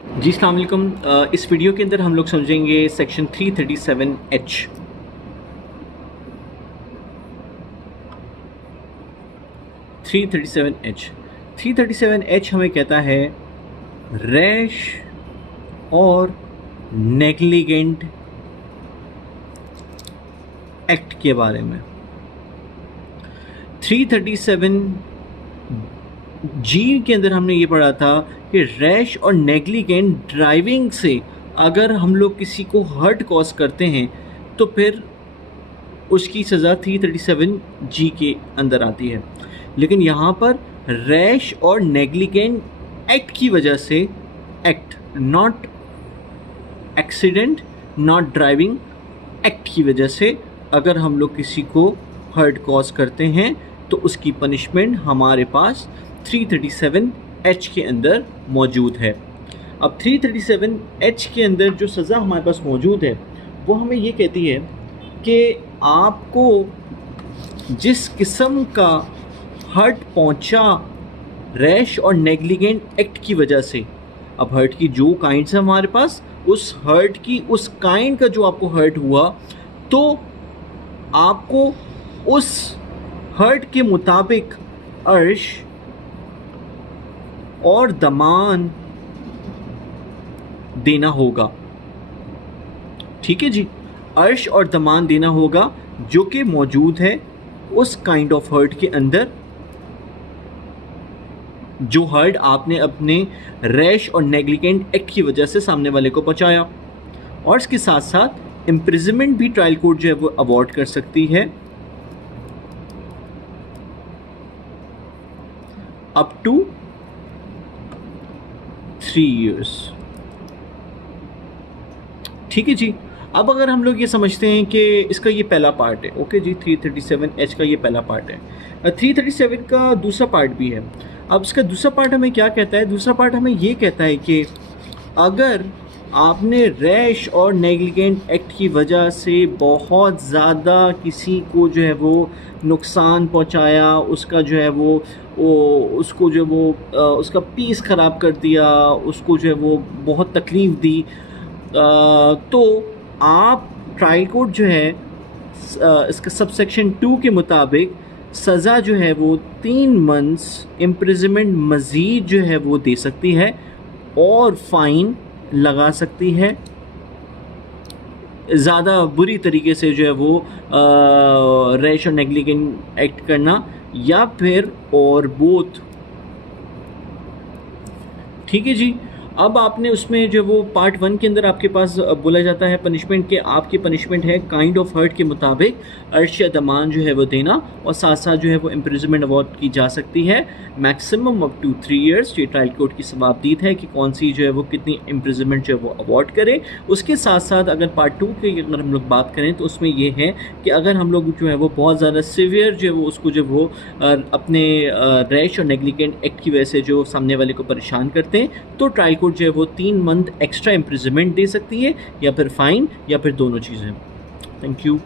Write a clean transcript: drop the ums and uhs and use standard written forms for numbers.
जी अस्सलाम वालेकुम। इस वीडियो के अंदर हम लोग समझेंगे सेक्शन 337H। 337H हमें कहता है रैश और नेग्लिजेंट एक्ट के बारे में। 337G के अंदर हमने ये पढ़ा था कि रैश और नेग्लिजेंट ड्राइविंग से अगर हम लोग किसी को हर्ट कॉज करते हैं तो फिर उसकी सज़ा 337G के अंदर आती है। लेकिन यहाँ पर रैश और नेग्लिजेंट एक्ट की वजह से, act not accident not driving, act की वजह से अगर हम लोग किसी को हर्ट कॉज करते हैं तो उसकी पनिशमेंट हमारे पास 337H के अंदर मौजूद है। अब 337H के अंदर जो सज़ा हमारे पास मौजूद है वो हमें ये कहती है कि आपको जिस किस्म का हर्ट पहुंचा रैश और नेग्लिजेंट एक्ट की वजह से, अब हर्ट की जो काइंड्स है हमारे पास, उस हर्ट की उस काइंड का जो आपको हर्ट हुआ तो आपको उस हर्ट के मुताबिक अर्श और दमान देना होगा। ठीक है जी, अर्श और दमान देना होगा जो कि मौजूद है उस काइंड ऑफ हर्ट के अंदर, जो हर्ट आपने अपने रैश और नेग्लिजेंट एक्ट की वजह से सामने वाले को पहुंचाया। और इसके साथ साथ इम्प्रिजनमेंट भी ट्रायल कोर्ट जो है वो अवॉर्ड कर सकती है अप टू 3 years। ठीक है जी। अब अगर हम लोग ये समझते हैं कि इसका ये पहला पार्ट है, ओके जी, 337H का ये पहला पार्ट है, 337 का दूसरा पार्ट भी है। अब इसका दूसरा पार्ट हमें क्या कहता है? दूसरा पार्ट हमें ये कहता है कि अगर आपने रैश और नेग्लिजेंट एक्ट की वजह से बहुत ज़्यादा किसी को जो है वो नुकसान पहुंचाया, उसका जो है वो उसको जो है वो उसका पीस ख़राब कर दिया, उसको जो है वो बहुत तकलीफ़ दी, तो आप ट्रायल कोर्ट जो है इसका सबसेक्शन 2 के मुताबिक सज़ा जो है वो 3 months इम्प्रिजनमेंट मज़ीद जो है वो दे सकती है और फ़ाइन लगा सकती है। ज़्यादा बुरी तरीके से जो है वो रैश और नेग्लिजेंट एक्ट करना या फिर और बोथ। ठीक है जी। अब आपने उसमें जो वो पार्ट 1 के अंदर आपके पास बोला जाता है पनिशमेंट के, आपकी पनिशमेंट है काइंड ऑफ हर्ट के मुताबिक अर्श या दमान जो है वो देना, और साथ साथ जो है वो इम्प्रिजनमेंट अवॉर्ड की जा सकती है मैक्सिमम अप टू 3 years। ये ट्रायल कोर्ट की सवाबदीद है कि कौन सी जो है वो कितनी इम्प्रिजनमेंट जो है वो अवॉर्ड करे। उसके साथ साथ अगर पार्ट 2 की अगर हम लोग बात करें तो उसमें ये है कि अगर हम लोग जो है वो बहुत ज़्यादा सीवियर जो है वो उसको जो वो अपने रैश और नेग्लिजेंट एक्ट की वजह से जो सामने वाले को परेशान करते हैं तो ट्रायल कोर्ट जो है वो 3 month एक्स्ट्रा इम्प्रिजनमेंट दे सकती है या फिर फ़ाइन या फिर दोनों चीज़ें। Thank you.